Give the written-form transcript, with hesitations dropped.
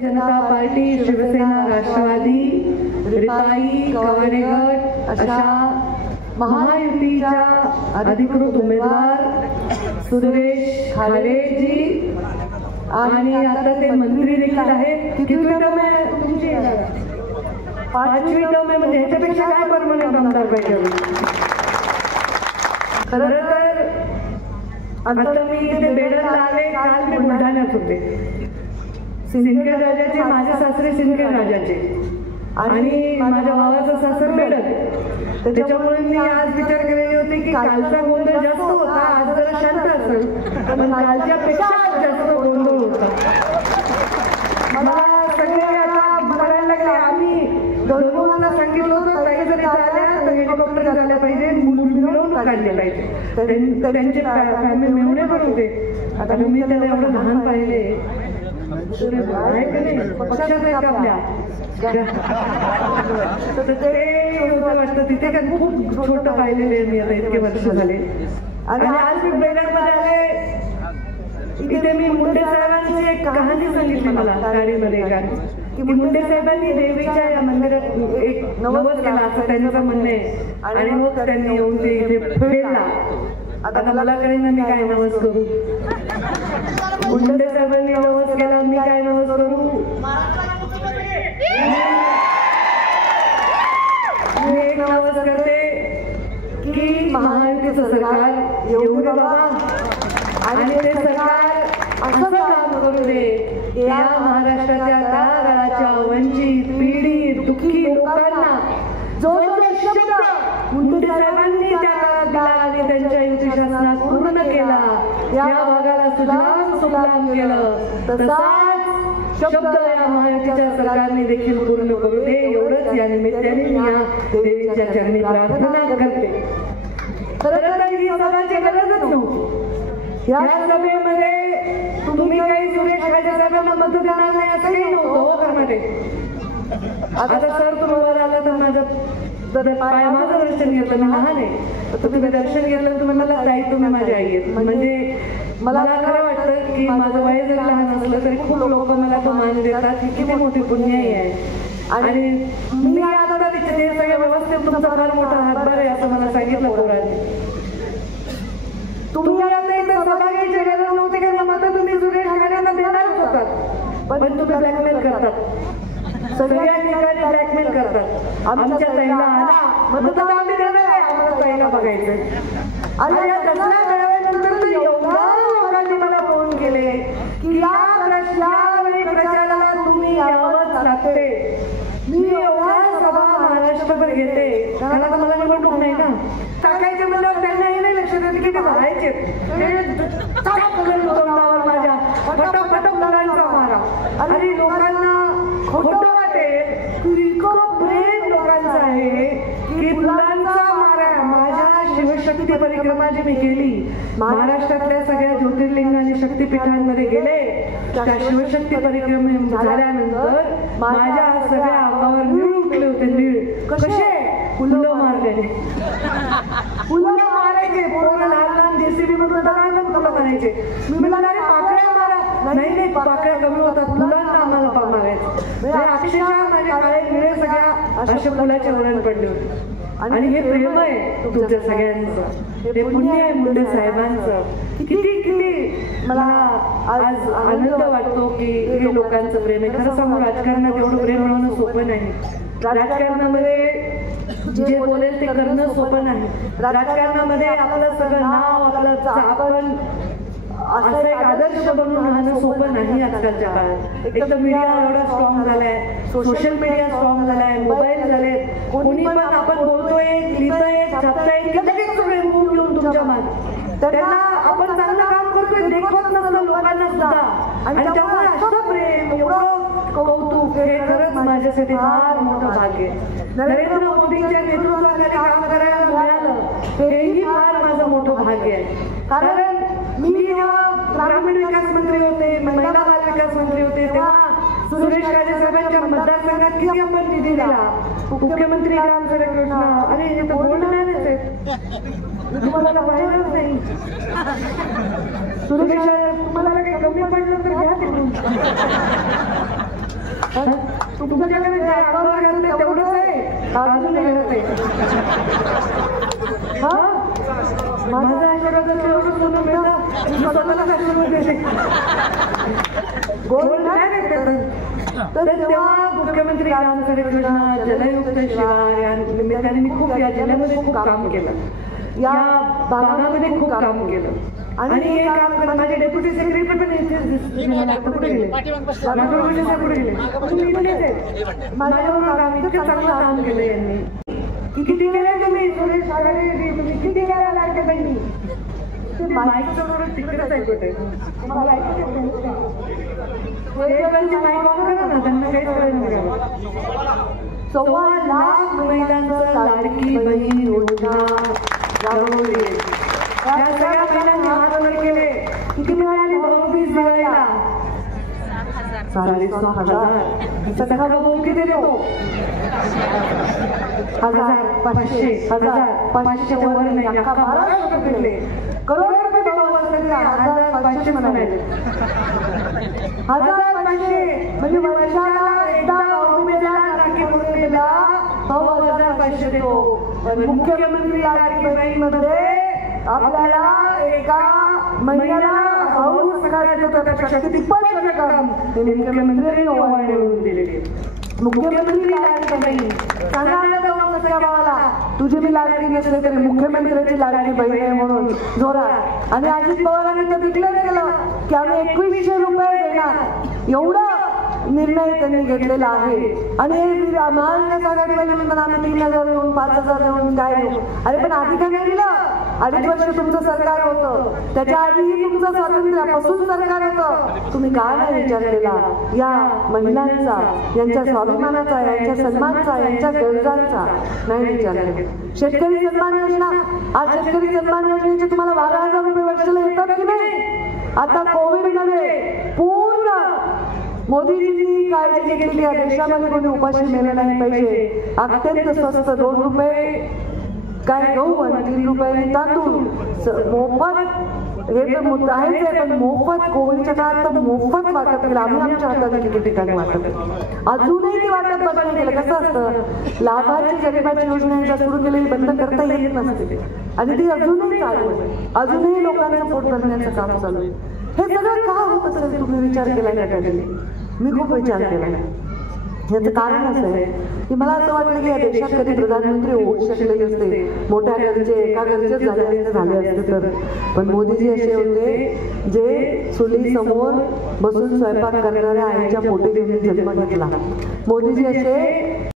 जनता party, Shiv Sena, Rashtrawadi, RPI, Kawade गट अशा महायुतीच्या अधिकृत उमेदवार सुरेश खालेजी आणि आता ते मंत्री देखील आहेत. किती टर्म आहे तुमची? 5वी टर्म आहे. म्हणजे ह्याच्यापेक्षा काय परमनंट आमदार पाहिजे? खरं तर आता मी इथे बेडरला आले, काल मी बुलढाण्यात होते. सिंदखेड राजाचे माझे सासरे सिंदखेड राजाचे आणि माझ्या भावाचं सासर बेडर. त्याच्यामुळे मी आज विचार केलेले होते की कालचा गोंधळ जास्त होता, आज जरा शांत असेल, पण कालच्या पेक्षा जास्त गोंधळ होता. मला सगळे आता म्हणायला लागले, आम्ही दोघांना सांगितलं होतं काही जरी झाल्या तर हेलिकॉप्टर झाल्या पाहिजे, मिळवून काढले पाहिजे. त्यांचे फॅमिली मेहुणे पण होते. आता मी त्याला एवढं लहान पाहिले पक्षात आहेत आपल्या, तर ते वाटतं तिथे का खूप छोटं पाहिलेले मी आता इतके वर्ष झाले. आणि आज मी बेडरमध्ये आले, इथे मी मुंडे साहेबांची एक कहाणी सांगितली मला गाडीमध्ये की मुंडे साहेबांनी देवीच्या या मंदिरात एक नवस केला असं त्यांचं म्हणणं आहे. आणि मग त्यांनी येऊन ते इथे फेडला. आता मला कळेना मी काय नवस करू. मुंडे साहेबांनी नवस केला, मी काय नवस करू? मी एक नवस करते की महायुतीचं सरकार येऊ दे बाबा, आणि ते सरकार असं काम करू दे की या महाराष्ट्राच्या तळागाळाच्या वंचित, पीडित, दुःखी लोकांना जो शब्द मुंडे साहेबांनी त्या काळात दिला आणि त्यांच्या युती शासनात पूर्ण केला, या भागाला सुजलाम सुफलाम केलं, तसाच शब्द या महायुतीच्या सरकारने देखील पूर्ण करू दे. एवढंच या निमित्ताने मी या देवीच्या चरणी प्रार्थना करते. खरं तर ही सभाची गरजच नव्हती. या सभेमध्ये तुम्ही काही सुरेश राजे साहेबांना मत देणार नाही असं काही नव्हतं हो कर्नाटक. आता सर तुम्ही वर आला तर माझं दर्शन घेतलं, मी लहान आहे, तुम्ही दर्शन घेतलं, तुम्ही मला ताई तुम्ही माझी आई आहेत. म्हणजे मला खरं वाटतं की माझं वय जरी लहान असलं तरी खूप लोक मला तो मान देतात, ही किती मोठी पुण्याई आहे. आणि मी आता तिथे सगळ्या व्यवस्थित तुमचा फार मोठा हातभार आहे असं मला सांगितलं पोरांनी. तुम्ही आता इथे सभा घ्यायची गरज नव्हती कारण मत तुम्ही सुरेश खालेंना देणारच होतात, पण तुम्ही ब्लॅकमेल करतात, सगळ्या ठिकाणी ब्लॅकमेल करतात. आमच्या ताईला आला मत तर आम्ही देणार आहे, आम्हाला ताईला बघायचं. आणि या दसरा मेळाव्यानंतर तर एवढ्या लोकांनी मला फोन केले की यावेळी प्रचाराला तुम्ही यावंच लागते. मी एवढ्या सभा महाराष्ट्रभर घेते कारण आता मला निवडणूक नाही ना, टाकायचे म्हणल्यावर त्यांनाही नाही लक्षात येते की ते भरायचे तोंडावर माझ्या फटाफट मुलांचा मारा. आणि लोकांना खोटं वाटेल, इतकं प्रेम लोकांचं आहे की मुलांचा मारा. माझ्या शिवशक्ती परिक्रमा जी मी केली, महाराष्ट्रातल्या सगळ्या ज्योतिर्लिंग आणि शक्तीपीठांमध्ये गेले, त्या शिवशक्ती परिक्रमे झाल्यानंतर माझ्या सगळ्या अंगावर निळ उठले होते. निळ कसे? फुलं मारलेले, फुलं मारायचे. पोरं लहान लहान जेसीबी मधून फुलं मारायचे. मी म्हणाले पाकळ्या मारा, नाही नाही पाकळ्या कमी होतात, फुलांना आम्हाला मारायचं. अक्षरशः माझ्या काळे निळे सगळ्या अशा फुलाचे वरण पडले होते. आणि हे प्रेम आहे तुमच्या सगळ्यांचं, हे पुण्य आहे मुंडे साहेबांचं. किती किती मला आज आनंद वाटतो की हे लोकांचं प्रेम आहे. खरं सांगू, राजकारणात एवढं प्रेम मिळवणं सोपं नाही. राजकारणामध्ये जे बोलेल ते करणं सोपं नाही. राजकारणामध्ये आपलं सगळं नाव, आपण असं एक आदर्श बनवून राहणं सोपं नाही आजकालच्या काळात. एक तर मीडिया एवढा स्ट्रॉंग झालाय, सोशल मीडिया स्ट्रॉंग झालाय, मोबाईल झाले, कोणी पण आपण बोलतोय, लिहितोय, छापतोय की लगेच सगळे मूव येऊन तुमच्या मागे. त्यांना आपण चांगलं काम करतोय देखवत नसतं लोकांना सुद्धा. आणि त्यामुळे असं प्रेम, एवढं कौतुक, हे खरंच माझ्यासाठी फार मोठं भाग्य आहे. नरेंद्र मोदींच्या नेतृत्वाखाली काम करायला मिळालं हेही फार माझं मोठं भाग्य आहे. कारण मी जेव्हा ग्रामीण विकास मंत्री होते, महिला बाल विकास मंत्री होते, तेव्हा सुरेश राजे साहेबांच्या मतदारसंघात किती आपण निधी दिला. मुख्यमंत्री ग्राम सडक योजना, अरे हे तर गोल्ड मॅनच आहे, तुम्हाला पाहिलंच नाही. सुरेश तुम्हाला काही कमी पडलं तर घ्या तिकडून. तुमच्याकडे जे अंगावर घालते तेवढंच आहे, अजून घालत आहे. माझ्या आशीर्वादात तेवढं सोनं मिळतं, स्वतःला आशीर्वाद देते. गोल काय भेटतं. तर तेव्हा मुख्यमंत्री ग्रामसडक योजना, जलयुक्त शिवार या निमित्ताने मी खूप या जिल्ह्यामध्ये खूप काम केलं, या भागामध्ये खूप काम केलं. आणि हे काम करत माझे डेप्युटी सेक्रेटरी पण कुठे गेले, माझ्याबरोबर काम इतकं चांगलं काम केलं यांनी. किती गेले तुम्ही सुरेश आघाडी, तुम्ही किती गेला लाडक्या बहिणी, माहिती समोर तिकडेच आहे कुठे त्यांना काहीच कळलं. 1.25 लाख महिलांचं लाडकी बहीण योजना राबवली. या सगळ्या महिलांनी हात वर केले. किती मिळाली भाऊबीज दिवाळीला? 6,500. सगळा भाऊ किती देतो? 1,000, 500 वर नाही, अख्खा महाराष्ट्र फिरले. करोड रुपये भाऊ असले 1,500 म्हणाले. 1,500 म्हणजे वर्षाला एकदा भाऊबीजेला राखी पौर्णिमेला भाऊ 1,500 देतो. पण मुख्यमंत्री लाडकी बहीणमध्ये आपल्याला एका महिन्याला भाऊ सकाळचं त्यापेक्षा तिप्पट रक्कम मुख्यमंत्र्यांनी ओवाळणी मिळवून दिलेली. मुख्यमंत्री लाडकी बहीण सांगायला जाऊन नसल्या भावाला, तुझी मी लाडकी नसले तरी मुख्यमंत्र्याची लाडकी बहीण आहे म्हणून जोरात. आणि अजित पवारांनी तर डिक्लेअर केलं की आम्ही 2100 रुपये देणार, एवढा निर्णय त्यांनी घेतलेला आहे. आणि महाविकास आघाडीवाले म्हणतात आम्ही 3,000 देऊन 5,000 देऊन काय देऊ. अरे पण आधी काय नाही दिलं? 2.5 वर्ष तुमचं सरकार होतं, त्याच्या आधीही तुमचं स्वातंत्र्यापासून सरकार होतं. तुम्ही काय नाही विचार केला या महिलांचा, यांच्या स्वाभिमानाचा, यांच्या सन्मानाचा, यांच्या गरजांचा नाही विचार केला. शेतकरी सन्मान योजना, आज शेतकरी सन्मान योजनेचे तुम्हाला 12,000 रुपये वर्षाला येतात की नाही? आता कोविडमध्ये पूर्ण मोदीजींनी काळजी घेतलेली आहे. देशामध्ये कोणी उपाशी मेले नाही पाहिजे. अत्यंत स्वस्त 2 रुपये काय गहू आणि 3 रुपये तांदूळ मोफत, हे तर मुद्दा आहेच आहे, पण मोफत कोविडच्या काळात तर मोफत वाटप केलं. आम्ही आमच्या हाताने किती ठिकाणी वाटप केलं. अजूनही ती वाटप बंद नाही केलं. कसं असतं, लाभाची गरिबाची योजना एकदा सुरू केलेली बंद करता येत नसते आणि ती अजूनही चालू आहे. अजूनही लोकांचं पोट भरण्याचं काम चालू आहे. हे सगळं का होत असेल तुम्ही विचार केला का कधी? मी खूप विचार केला. याचं कारण असं आहे की मला असं वाटलं की या देशात कधी प्रधानमंत्री होऊ शकले नसते. मोठ्या घरचे, एका घरचे झाले असते तर. पण मोदीजी असे होते जे चुलीसमोर बसून स्वयंपाक करणाऱ्या आईच्या पोटी त्यांनी जन्म घेतला. मोदीजी असे